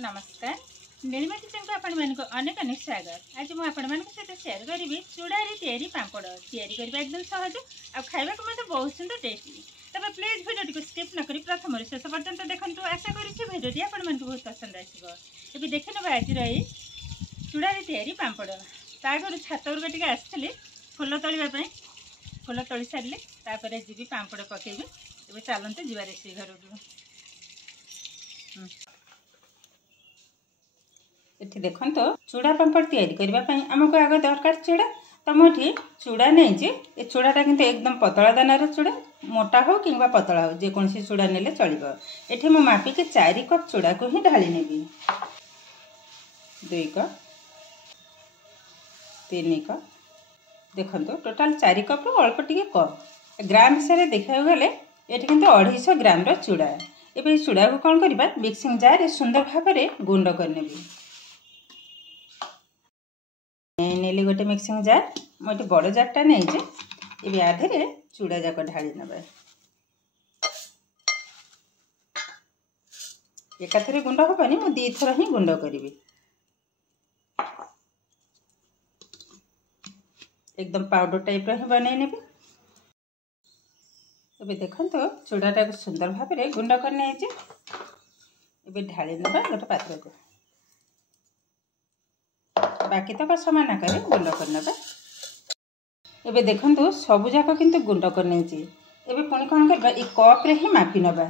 नमस्कार नीलिमा किचन को आपण मानक अनेक अनेक स्वागत। आज मुझे सहित शेयर करी चूड़ारे तैयारी पापड़ तैयारी करबा एकदम सहज आ खाइबा को मते बहुत सुंदर टेस्टी। तबे प्लीज वीडियो को स्किप न करी प्रथम शेष पर्यंत देखंतु। आशा करी वीडियो आपण मानक बहुत पसंद आसीबो। एबे देखिनबा आज रही चूड़ारे तैयारी पापड़ तागर छात उपर टिके आसली फूल तोलिबा पई फूल तोली सारले तापर जीवी पापड़ पकेबी। एबे चलंते जीवा रेसी घर को ये देखो तो चूड़ा पापड़ तैयारी करने आमको आग दरकार चूड़ा। तो मुझे चूड़ा नहीं ये चूड़ाटा किंतु एकदम पतला दानार चूड़ा मोटा हो कि पतला हो जेकोसी चूड़ा नेले चलो। ये मु मापिके 4 कप चूड़ा को ही ढाली नेबी। 2 कप 3 कप देखो टोटाल 4 कप रु अल्प टिके कम ग्राम हिसाब से देखा गले ये किंतु 250 ग्राम चूड़ा। ये चूड़ा को कौन करवा मिक्सिंग जार सुंदर भाव में गुंड करने नेली गोटे मिक्सिंग जार मोटे बड़ जारटा नहीं ये आधे चूड़ा जाक ढाली नवा एकाथरे गुंड हबनी मु 2 थर ही गुंड करी एकदम पाउडर टाइप ही बन नेबी। ये देखो तो चूड़ाटा को सुंदर भाव में गुंड करने ढाली नवा गोटे पात्र को बाकी तक समान आकार गुंड करना। एबे देखंतु सबु जाक किंतु गुंड करने एबे पुणी कौन करबा ई कप रे ही मापी नबा।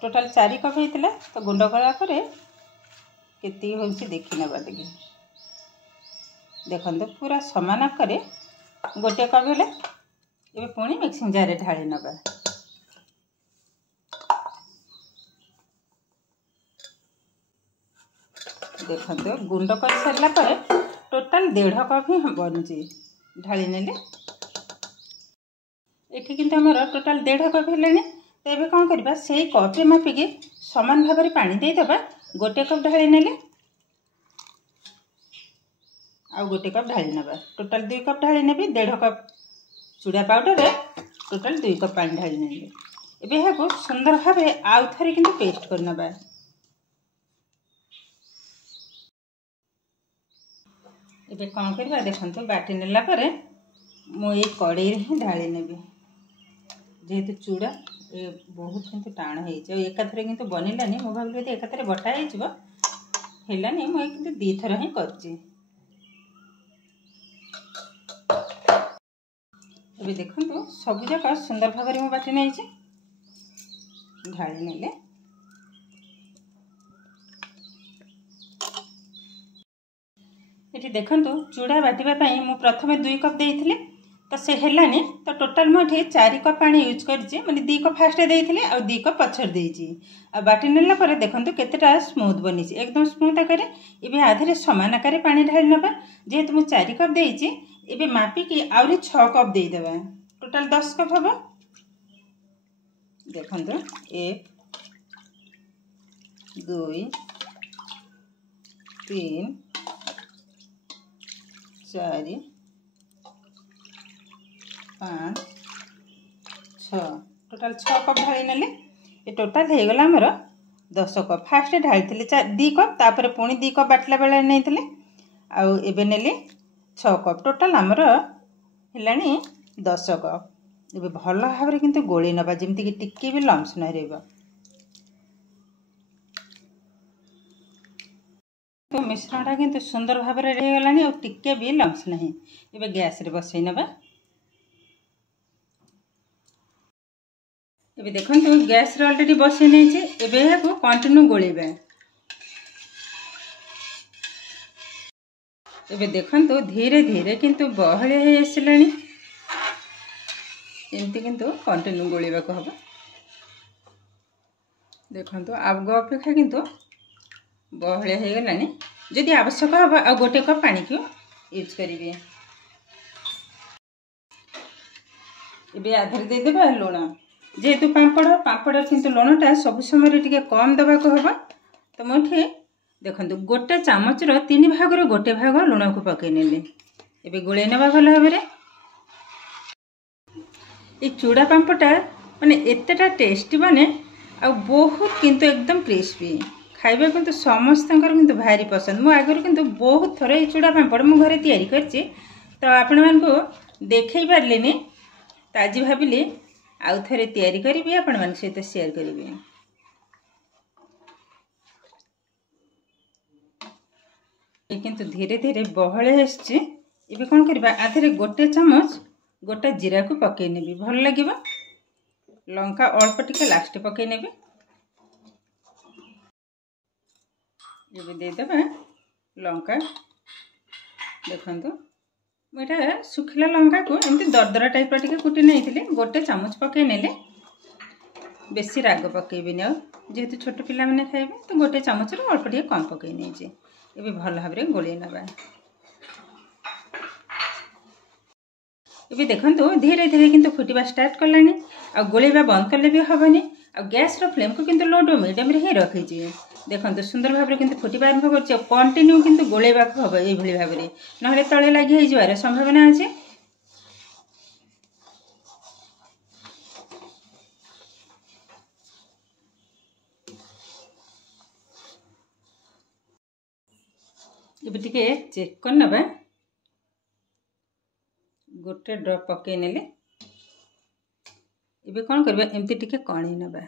टोटाल 4 कप हेतिला तो गुंड करा परे केती होछि देखि नबा देखि देखंतु पूरा समान आकार गोटे कप हेले एबे पुणी मिक्सिंग जार रे ढाली नबा। देखो गुंड कर सारा पर टोटाल 1.5 कप ही बनुची ढाली नेले ये किंतु आमर टोटाल 1.5 कप हेलानी। तो ये कौन करबा से कप रे मापिके समान भाव में पानी दे दबा गोटे कप ढाली नेले आ गोटे कप ढाली नबा टोटाल 2 कप ढाली नेबी। 1.5 कप चूड़ा पाउडर रे टोटाल 2 कप पानी ढाली नेले एबे हाको सुंदर भाव में आउ थरे किंतु पेस्ट कर नबा। ये कौन करवा देखो बाटी नेला मु ये कड़े ही ढाली नेबी जेहेतु चूड़ा ये बहुत किंतु टाण हो एकाथरे किंतु बनिलानी मु भाविली एकाथरे बटा होलानी मुझे किंतु 2 थर ही करची। ये देखो सब जाक सुंदर भाव में बाटी नहीं ढाली नेले ये देखो चूड़ा बाटा मु प्रथम 2 कप देइथिले तो से हेलानी तो टोटाल मुझे 4 कप पानी यूज करछि माने 2 कप फास्ट देइथिले और 2 कप पछर देइछि आ बाटी नेला परे देखंतु केतेटा स्मूथ बनिछि एकदम स्मूथ आकार। एबे आधरे समान आकार पानी ढाली नबा जेहेतु मु 4 कप देइछि एबे मापी कि आउरी 6 कप देइ देबा टोटाल 10 कप हबो। देखंतु 1 2 3 4 5 6 टोटाल 6 कप ढाली नेले ये टोटाल हो गला हमर 10 कप फास्ट ढाली थिले 2 कप तापर पुणी 2 कप बाटला बेला नहीं थिले आउ एबे नेले 6 कप टोटाल हमर हेलानी 10 कप। एबे भल भाव रे किंतु गोली नबा जेमति कि टिक्की भी लम्स न रहबा। तो मिश्रणटा किंतु सुंदर भाव में रही गलानी और टिके भी लम्स नहीं। एबे गैस रे बसई नबा एबे देखंतु गैस रे ऑलरेडी बसई नहीं छे एबे याको कंटिन्यू गोलेबा। एबे देखंतु धीरे धीरे किंतु बहले हे आसिलानी एमती किंतु कंटिन्यू गोलेबा को हबा। देखंतु आग अपेक्षा किंतु बहलिया हो गलानी जदि आवश्यक हम आ गोटे कप पानी को यूज करेंगे। ये आधार देदेबा लुण जेहेतु पापड़ किंतु लुणटा सब समय टिके कम दबा को हबा। तो मुझे देखो गोटे चामच 3 भाग गोटे भाग लुण को पकई नेले एबे गोले नबा भल भाव में। ये चूड़ा पापड़ा माने एतेटा टेस्टी बने आ बहुत किंतु एकदम क्रिस्पी खाइबा किंतु समस्तंकर किंतु भारी पसंद। मु आगर किंतु बहुत थर ये चूड़ा पापड़ मु घरे तैयारी करछि तो आपण मानकु देखै पारलिनी तो आज भाबिली आउ थरे तैयारी करिवि आपण मान सहित शेयर करिवि। किंतु धीरे धीरे बहळे आछि। एबे कोन करबा आधरे गोटे चम्मच गोटा जीरा को पकई नेबी भल लागिबा। लंका अल्प टिके लास्ट पकई नेबी। एबे दे देबा लंका देखंतु मुटा सुखिला लंका को एमती दरदरा टाइप टिके कुटी नहीं गोटे चामच पकई नेले बेसी राग पकईबिनी आ जेहेतु छोट पिला माने खाइबे तो गोटे चामच रो अल्प टिके कम पकई नै जे एबे भल भाबरे गोली नबा। एबे देखंतु धीरे धीरे किंतु फुटिबा स्टार्ट करलानी आ गोलेबा बंद करले भी हबनी आ गैस रो फ्लेम को किंतु लो टू मीडियम रे ही रखै छी। देखंतु सुंदर भाबरे किंतु फुटिबा आरंभ करछि कंटिन्यू किंतु गोलेबा को हबो एई भली भाबरे नहले तळे लागि हे जवार संभावना अछि। एबे टिके चेक कर नबा गोटे ड्रॉप पकई नेले एबे कोन करबा एमती टिके कणी नबा।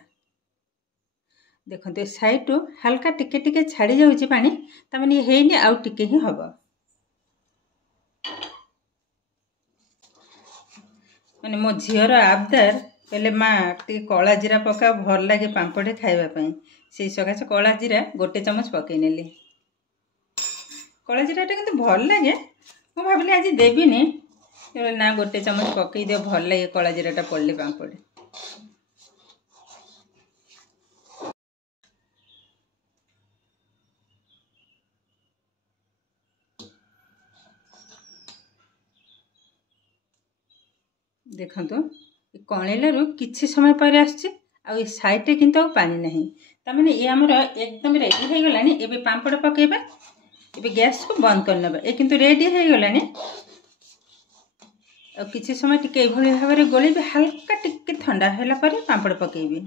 देखंतु साइड टू हल्का टिके टिके छाड़ी जाउची पानी त माने हेनी आउ टिके ही हबो माने मो झियर आबदार पहले माँ टिके कला जीरा पका भल लागे पांपड़े खाइबा पई से सकासे कला जीरा गोटे चम्मच पकई नेली। कला जीरा टा किंतु भल लागे मु भाबली आज देबिनी ना गोटे चम्मच पकई दे भल लागे कला जीरा टा पड़ले पांपड़े। देखंतु कणेलू किछि समय पर आछि आ ए साइड रे किंतु पानी नहीं त माने ए हमर एकदम रेडी हो गलानी। एबे पांपड़ पकेबा एबे गैस को बंद कर नबा ए किंतु रेडी हो गलानी आ किछि समय टिके एभली भाबरे गोलेबे हल्का टिके ठंडा होला पर पांपड़ पकेबी।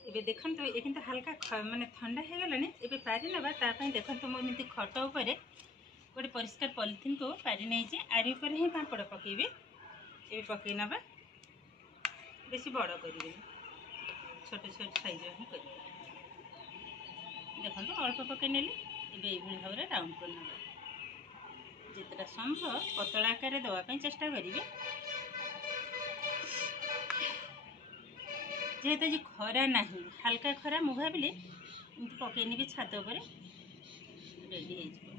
एबे देखंतु ए किंतु हल्का माने ठंडा हो गलानी एबे पारी नबा ता पई देखंतु मो मिति खट ऊपर गोटे परिष्कार पॉलिथिन को पारी नै जे आरी ऊपर ही पांपड़ पकेबी। एबे पकई नबा बेसी बड़ करिवे छोट छोट साइज ही करिवे। देखंतु अल्प पकई नेली एबे एभली भाबरे राउंड कर नबा जेतरा संभव पतला आकार देवा पई चेष्टा करिवे। जेहेतु जी खरा नहीं हल्का खरा मु भाबिले एमती पकईनी भी छात ऊपर रेडी हो जिवो।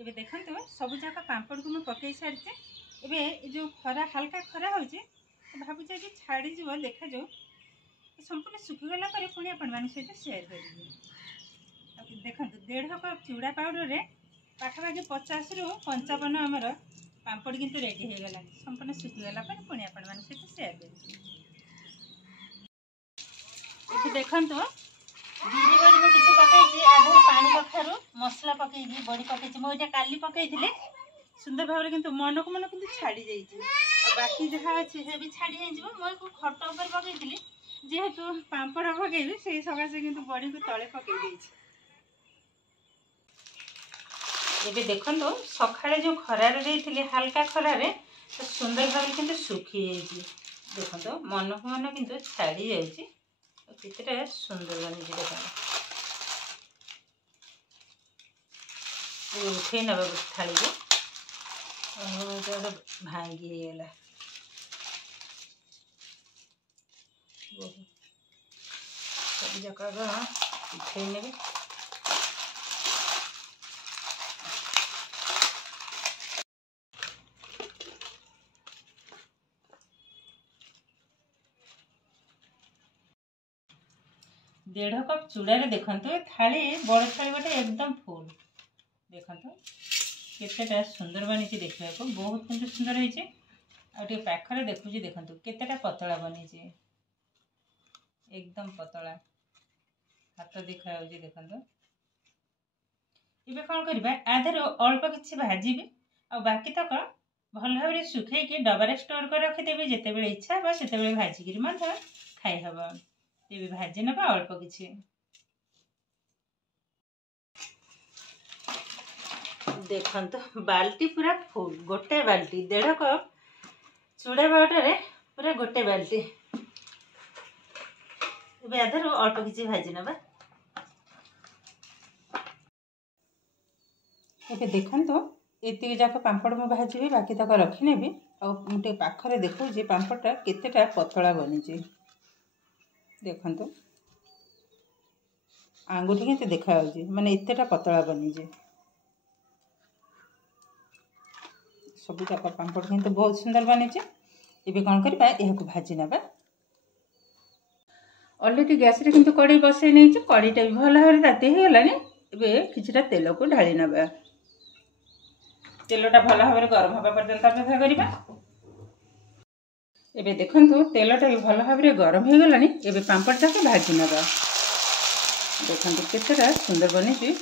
एबे देखंतु सब जाक पांपड़ को मैं पकई सारी एबे जो खरा हल्का खरा होची भाबुचे कि छाड़ी जीव देखा जो संपूर्ण सुखी गला पर पुणी आपण मान सहित शेयर करिवे। देखंतु 1.5 कप चूड़ा पाउडर रे पाखापाखि 50 रु 55 आमर पांपड़ किंतु रेडी हो गला संपूर्ण सुखी गला पर पुणी आपण मान सहित शेयर करिवे। एठी देखंतु बिरी बड़ी मो किछि पकई आधे पानी कखारु मसला पकई बड़ी पकई मो एटा काली पकई थिले सुंदर भाबरे किंतु मन को मन किंतु छाड़ी जाईछि आ बाकी जहा अछि से भी छाड़ी जाई जिवो मो को खट ऊपर पकई थिले जेहेतु पांपड़ पकईबी से सकासे किंतु बड़ी को तळे पकई देछि। एबे देखंतु सखाळे जो खरारे देथिले हल्का खरारे तो सुंदर भाबरे किंतु सुखी जाईछि। देखंतु मन को मन किंतु छाड़ी जाईछि कितने सुंदर बनी देखा उठे नवा थाली को भांगी गला सब जाक उठे ने। डेढ़ कप चूड़ा देखु थाली बड़ थाली गोटे एकदम फुल देखु केतेटा सुंदर बनी देखा बहुत किंतु सुंदर होती आगे पाखरे देखुची देखु केतेटा पतला बनी एकदम पतला हाथ देखा देखु। ये कौन करवा आधे अल्प किसी भाजी आ बाकी तक भल भाव सुखे डबारे स्टोर कर रखिदेवी जिते बड़े इच्छा हे से भाजिकी खाई हम। ये भाजी ना अल्प किसी देखु बाल्टी पूरा फुल गोटे बाल्टी 1.5 कप चूड़ा बाउटारे पूरा गोटे बाल्टी आधार अल्प किसी भाजी ना। ये देखो ये जाक पांपड़ मु भाजी बाकी तक रखिनेबी आटे पाखरे देखुची पांपड़टा केतेटा पतला बनी देखु आंगुठी के देखा माने एतेटा पतला बनी सब जाक पांपड़ किंतु बहुत सुंदर बनी। ये कौन करवा यह भाजी ना अलरेडी गैस रे किंतु कड़े बसई नहीं कड़ीटा भी भल भाव ताती हो गलानी। किछिटा तेल को ढाली नबा तेलटा भल भाव गरम हवा पर्यंत अपेक्षा करवा। एबे देखंतु तेलटा भी भल भाव गरम हो गलानी। एबे पांपड़टा को भाजी नबा देखंतु केतेटा सुंदर बनी।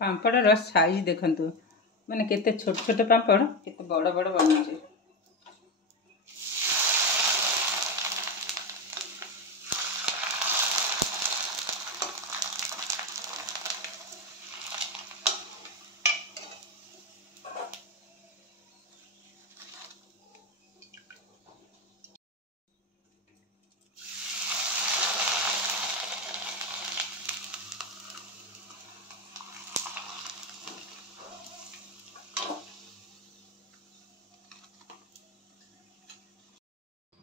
पांपड़ साइज देखंतु माने केते छोट छोट पांपड़ केते बड़ बड़ बनी।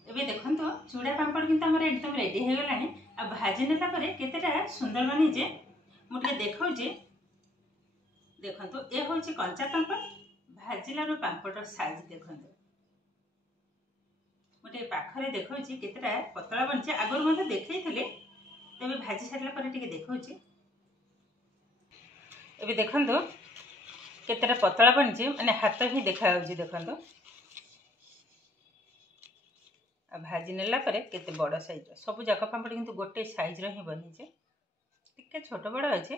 ये देखो चूड़ा पांपड़ किंतु हमर एकदम रेडी हो गलानी। आ भाजी नेला परे केतेटा सुंदर बनी जे मुझे देखौ जे देखंतु ए होची कंचा पांपड़ भाजिलारो पांपड़ साइज देखंतु मुझे पाखरे देखौ जे केतेटा पतला बनी आगर मते देखैथिले तबे भाजी सारला परे टिके देखौ जे एबे देखंतु केतेटा पतला बनी माने हाथ ही देखा होची देखंतु भाजी नेला परे केते बड़ साइज सब जाक पांपड़ किंतु गोटे साइज रो ही बनी टिके छोट बड़ अच्छे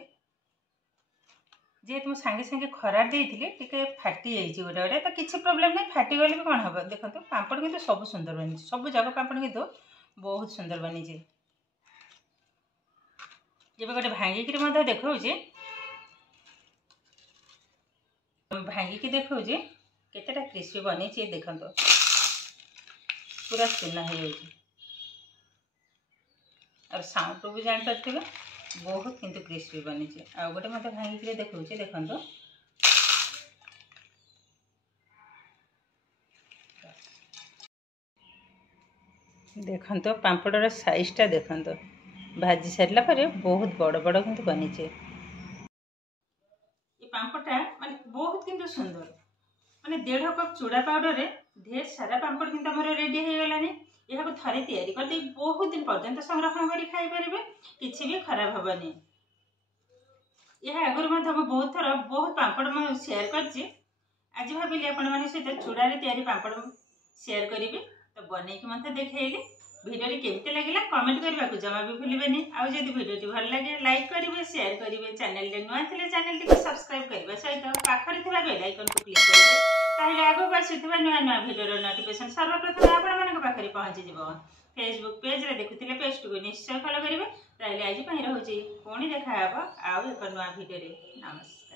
जेहेतु सांगे सांगे खरार देइथिले टिके फाटी जाइछि गोटे गोटे तो किसी प्रोब्लेम नहीं फाटी गले भी कौन हम देखो पांपड़ किंतु सब सुंदर बनी सब जाक पांपड़ किंतु बहुत सुंदर बनी। जब गोटे भांगिकी मध्य देखौछि भांगिकी देखौछि केतेटा क्रिस्पी बनी देखंतु पूरा चूना हो और साउंड भी जान पार्थे बहुत किंतु क्रिस्पी बनी आ गोटे मत भांगिक देखो देखो देखो पांपड़र साइजटा देखो भाजी सारा पर बहुत बड़ बड़ किंतु बनी ये पांपड़टा माने बहुत किंतु सुंदर माने 1.5 कप चूड़ा पाउडर रे ढेर सारा पांपड़ किंतु हमर रेडी हो गलानी। यह थे तैयारी कर बहुत दिन पर्यंत संरक्षण कर खाई पारे किसी भी खराब हेनी। यह आगुरी बहुत थर बहुत पांपड़ शेयर कर आज भाविली आपण सहित चूड़ा तैयारी पांपड़ शेयर करी तो बनईकी मत देखली भिडियो केमती लगे कमेंट करने को जमा भी भूलें। आउ जदि भिडियो भल लगे लाइक करेंगे, शेयर करेंगे, चैनल नुआ थे चैनल को सब्सक्राइब करने सहित पाखरे बेल आइकन को क्लिक करेंगे। ताहले आगो आसुवा नुआ नुआ भिडियो नोटिफिकेशन सर्वप्रथम आपण पाखे पहुँचीज। फेसबुक पेज रे देखुले पेज को निश्चय फॉलो करेंगे। ताहले आज रोचे पुणी देखा आउ एक नुआ भिडियो। नमस्कार।